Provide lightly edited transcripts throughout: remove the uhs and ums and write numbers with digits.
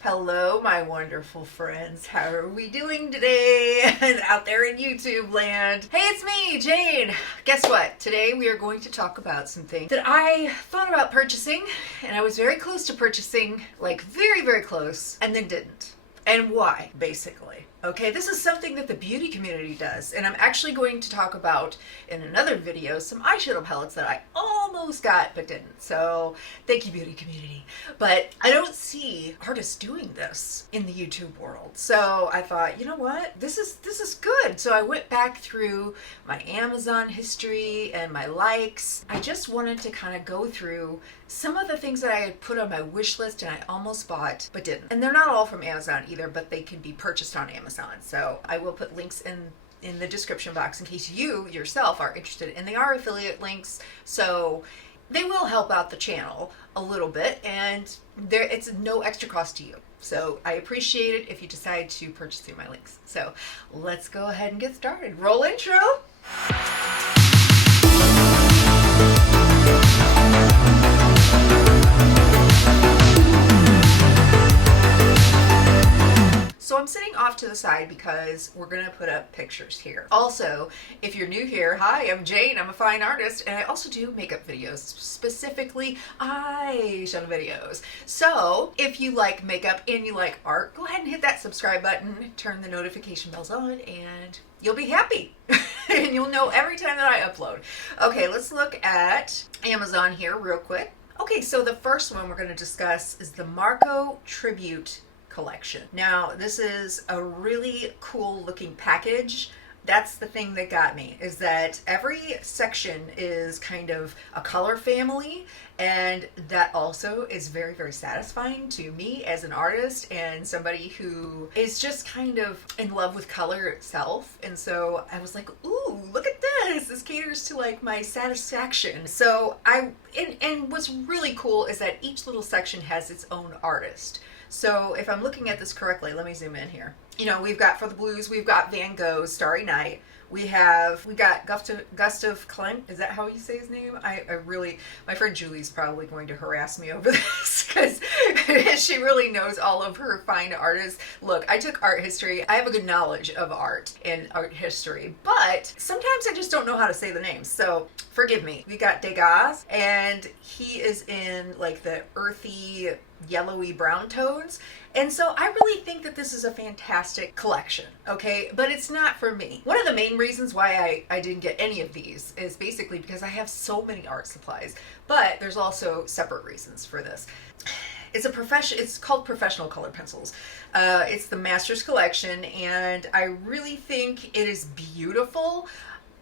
Hello, my wonderful friends. How are we doing today out there in YouTube land? Hey, it's me, Jane. Guess what? Today we are going to talk about something that I thought about purchasing, and I was very close to purchasing, like very, very close, and then didn't. And why, basically. Okay, this is something that the beauty community does, and I'm actually going to talk about in another video some eyeshadow palettes that I almost got but didn't. So thank you, beauty community. But I don't see artists doing this in the YouTube world. So I thought, you know what? This is good. So I went back through my Amazon history and my likes. I just wanted to kind of go through some of the things that I had put on my wish list and I almost bought but didn't. And they're not all from Amazon either, but they can be purchased on Amazon. So I will put links in the description box in case you yourself are interested. And they are affiliate links, so they will help out the channel a little bit, and it's no extra cost to you. So I appreciate it if you decide to purchase through my links. So let's go ahead and get started. Roll intro. So I'm sitting off to the side because we're going to put up pictures here. Also, if you're new here, hi, I'm Jane. I'm a fine artist, and I also do makeup videos, specifically eyeshadow videos. So if you like makeup and you like art, go ahead and hit that subscribe button, turn the notification bells on, and you'll be happy. And you'll know every time that I upload. Okay, let's look at Amazon here real quick. Okay, so the first one we're going to discuss is the Marco Tribute collection. Now, this is a really cool looking package. That's the thing that got me, is that every section is kind of a color family, and that also is very, very satisfying to me as an artist and somebody who is just kind of in love with color itself. And so I was like, ooh, look at this. This caters to like my satisfaction. So and what's really cool is that each little section has its own artist. So if I'm looking at this correctly, let me zoom in here. You know, we've got, for the blues, we've got Van Gogh's Starry Night. We got Gustav Klimt. Is that how you say his name? I really, my friend Julie's probably going to harass me over this because she really knows all of her fine artists. Look, I took art history. I have a good knowledge of art and art history, but sometimes I just don't know how to say the names. So forgive me. We got Degas, and he is in like the earthy, yellowy brown tones. And so I really think that this is a fantastic collection, okay? But it's not for me. One of the main reasons why I didn't get any of these is basically because I have so many art supplies. But there's also separate reasons for this. It's called Professional Color Pencils. It's the Masters Collection, and I really think it is beautiful.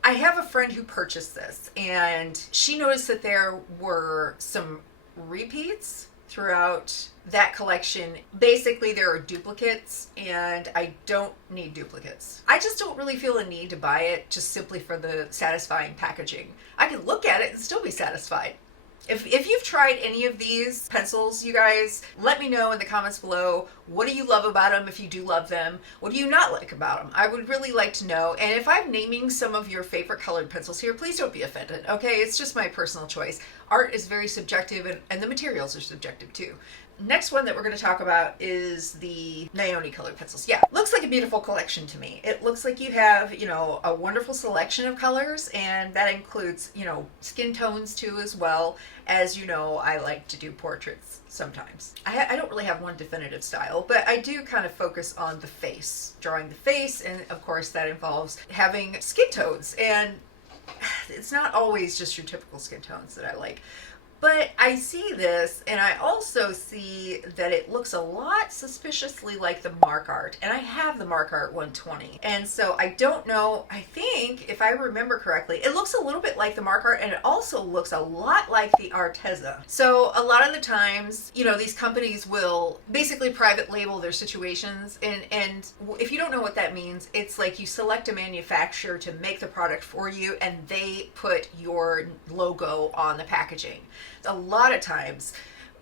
I have a friend who purchased this, and she noticed that there were some repeats throughout that collection. Basically, there are duplicates, and I don't need duplicates. I just don't really feel a need to buy it just simply for the satisfying packaging. I can look at it and still be satisfied. If you've tried any of these pencils, you guys, let me know in the comments below. What do you love about them if you do love them? What do you not like about them? I would really like to know. And if I'm naming some of your favorite colored pencils here, please don't be offended, okay? It's just my personal choice. Art is very subjective, and the materials are subjective too. Next one that we're going to talk about is the Nyoni colored pencils. Yeah, looks like a beautiful collection to me. It looks like you have, you know, a wonderful selection of colors, and that includes, you know, skin tones too, as well. As you know, I like to do portraits sometimes. I don't really have one definitive style, but I do kind of focus on the face, drawing the face, and of course that involves having skin tones, and it's not always just your typical skin tones that I like. But I see this, and I also see that it looks a lot suspiciously like the Mark Art, and I have the Mark Art 120. And so I don't know, I think, if I remember correctly, it looks a little bit like the Mark Art, and it also looks a lot like the Arteza. So a lot of the times, you know, these companies will basically private label their situations, and if you don't know what that means, it's like you select a manufacturer to make the product for you, and they put your logo on the packaging. A lot of times,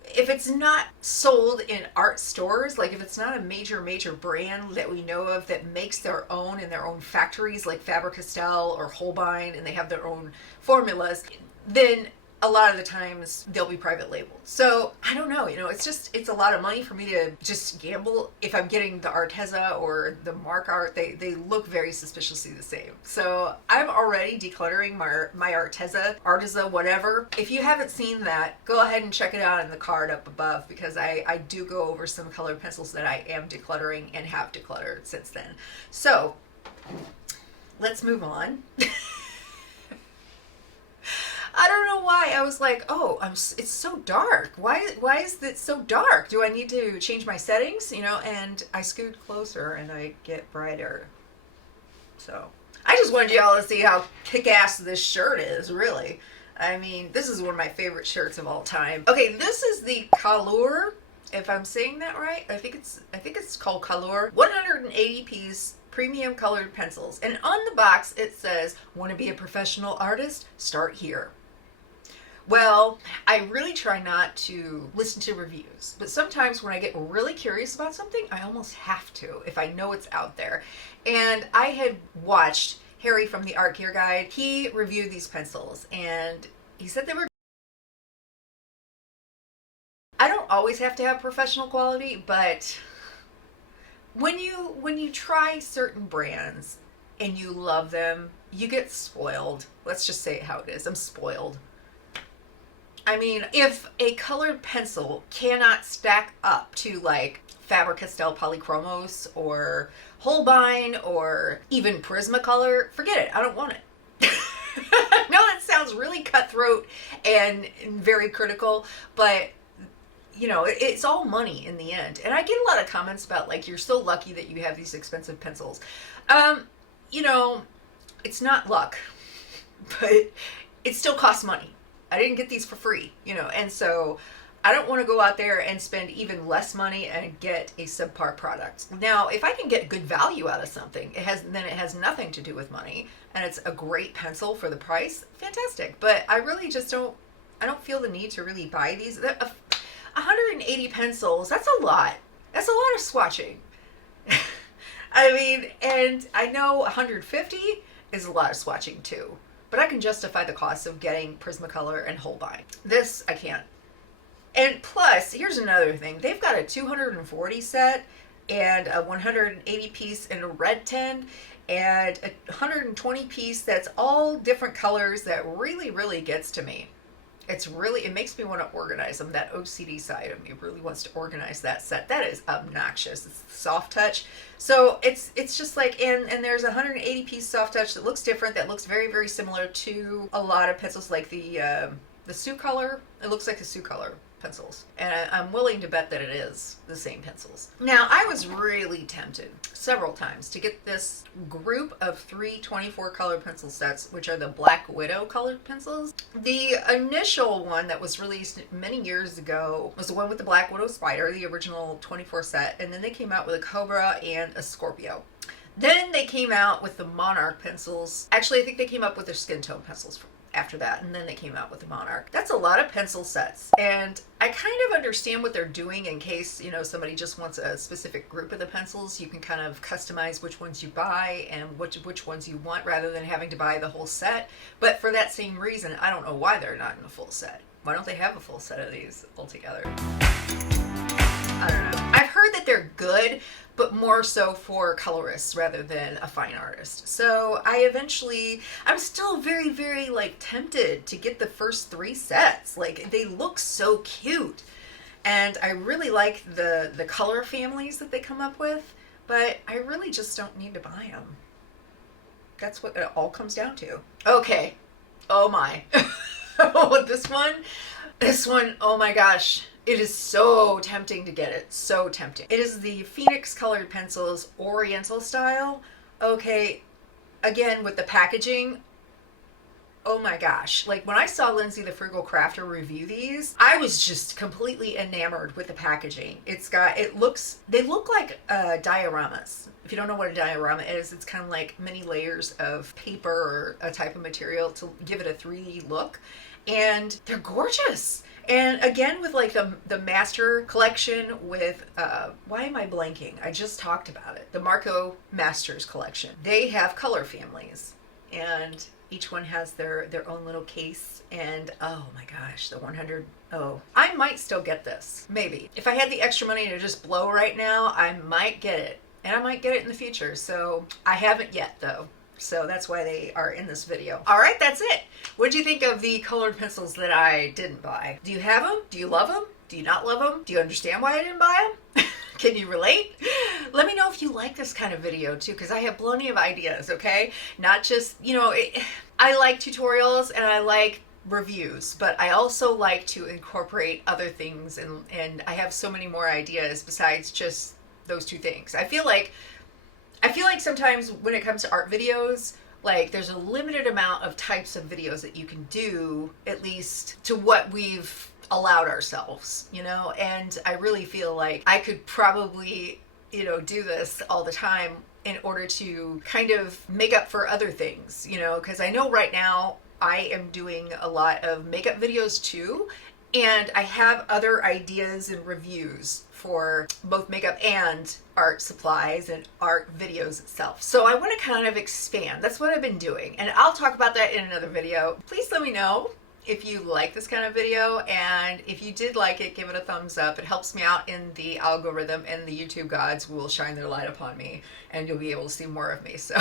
if it's not sold in art stores, like if it's not a major brand that we know of that makes their own in their own factories like Faber-Castell or Holbein, and they have their own formulas, then a lot of the times they'll be private labeled. So I don't know, you know, it's a lot of money for me to just gamble. If I'm getting the Arteza or the Mark Art, they look very suspiciously the same. So I'm already decluttering my Arteza, whatever. If you haven't seen that, go ahead and check it out in the card up above, because I do go over some colored pencils that I am decluttering and have decluttered since then. So let's move on. I don't know why. I was like, oh, it's so dark. Why is it so dark? Do I need to change my settings? You know, and I scoot closer and I get brighter. So I just wanted y'all to see how kick-ass this shirt is, really. I mean, this is one of my favorite shirts of all time. Okay, this is the Kalour, if I'm saying that right. I think it's called Kalour. 180 piece premium colored pencils. And on the box it says, want to be a professional artist? Start here. Well, I really try not to listen to reviews, but sometimes when I get really curious about something, I almost have to if I know it's out there. And I had watched Harry from the Art Gear Guide. He reviewed these pencils and he said they were... I don't always have to have professional quality, but when you try certain brands and you love them, you get spoiled. Let's just say it how it is. I'm spoiled. I mean, if a colored pencil cannot stack up to like Faber-Castell Polychromos or Holbein or even Prismacolor, forget it. I don't want it. No, that sounds really cutthroat and very critical, but you know, it's all money in the end. And I get a lot of comments about like, you're so lucky that you have these expensive pencils. You know, it's not luck, but it still costs money. I didn't get these for free, you know, and so I don't want to go out there and spend even less money and get a subpar product. Now, if I can get good value out of something, then it has nothing to do with money, and it's a great pencil for the price, fantastic. But I really just don't feel the need to really buy these. 180 pencils, that's a lot. That's a lot of swatching. I mean, and I know 150 is a lot of swatching too. But I can justify the cost of getting Prismacolor and Holbein. This, I can't. And plus, here's another thing. They've got a 240 set and a 180 piece in a red tin and a 120 piece that's all different colors that really, really gets to me. It makes me want to organize them. That OCD side of me really wants to organize that set. That is obnoxious. It's soft touch. So it's just like, and there's a 180 piece soft touch that looks different, that looks very, very similar to a lot of pencils like the Sioux Color. It looks like the Sioux Color pencils. And I'm willing to bet that it is the same pencils. Now, I was really tempted several times to get this group of 3 24 color pencil sets, which are the Black Widow colored pencils. The initial one that was released many years ago was the one with the Black Widow spider, the original 24 set, and then they came out with a Cobra and a Scorpio. Then they came out with the Monarch pencils. Actually, I think they came up with their skin tone pencils after that, and then they came out with the Monarch. That's a lot of pencil sets, and I kind of understand what they're doing in case, you know, somebody just wants a specific group of the pencils. You can kind of customize which ones you buy and which ones you want rather than having to buy the whole set. But for that same reason, I don't know why they're not in a full set. Why don't they have a full set of these altogether? I don't know. I've heard that they're good, but more so for colorists rather than a fine artist. So I'm still very, very like tempted to get the first 3 sets. Like, they look so cute. And I really like the color families that they come up with, but I really just don't need to buy them. That's what it all comes down to. Okay. Oh my. This one, oh my gosh. It is so tempting to get it. So tempting. It is the Phoenix Colored Pencils Oriental style. Okay, again, with the packaging, oh my gosh. Like, when I saw Lindsay the Frugal Crafter review these, I was just completely enamored with the packaging. They look like dioramas. If you don't know what a diorama is, it's kind of like many layers of paper or a type of material to give it a 3D look. And they're gorgeous. And again, with like the Master Collection with, why am I blanking? I just talked about it. The Marco Masters Collection. They have color families. And Each one has their own little case, and oh my gosh, the 100. Oh, I might still get this. Maybe. If I had the extra money to just blow right now, I might get it. And I might get it in the future. So I haven't yet though. So that's why they are in this video. All right, that's it. What did you think of the colored pencils that I didn't buy? Do you have them? Do you love them? Do you not love them? Do you understand why I didn't buy them? Can you relate? Let me know if you like this kind of video too, because I have plenty of ideas, okay? Not just, you know, I like tutorials and I like reviews, but I also like to incorporate other things, and I have so many more ideas besides just those two things. I feel like sometimes when it comes to art videos, like there's a limited amount of types of videos that you can do, at least to what we've allowed ourselves, you know? And I really feel like I could probably, you know, do this all the time in order to kind of make up for other things, you know, because I know right now I am doing a lot of makeup videos too, and I have other ideas and reviews for both makeup and art supplies and art videos itself. So I want to kind of expand. That's what I've been doing, and I'll talk about that in another video. Please let me know if you like this kind of video, and if you did like it, give it a thumbs up. It helps me out in the algorithm, and the YouTube gods will shine their light upon me, and you'll be able to see more of me. So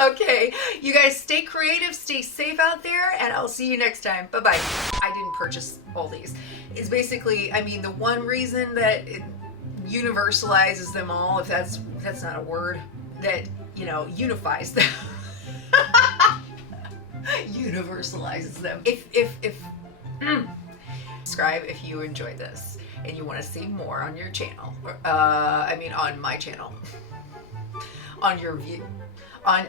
okay, you guys stay creative, stay safe out there, and I'll see you next time. Bye-bye. I didn't purchase all these. It's basically, I mean, the one reason that it universalizes them all, if that's not a word, that, you know, unifies them. Universalizes them. Subscribe if you enjoyed this and you want to see more on your channel. I mean, on my channel. On your view. On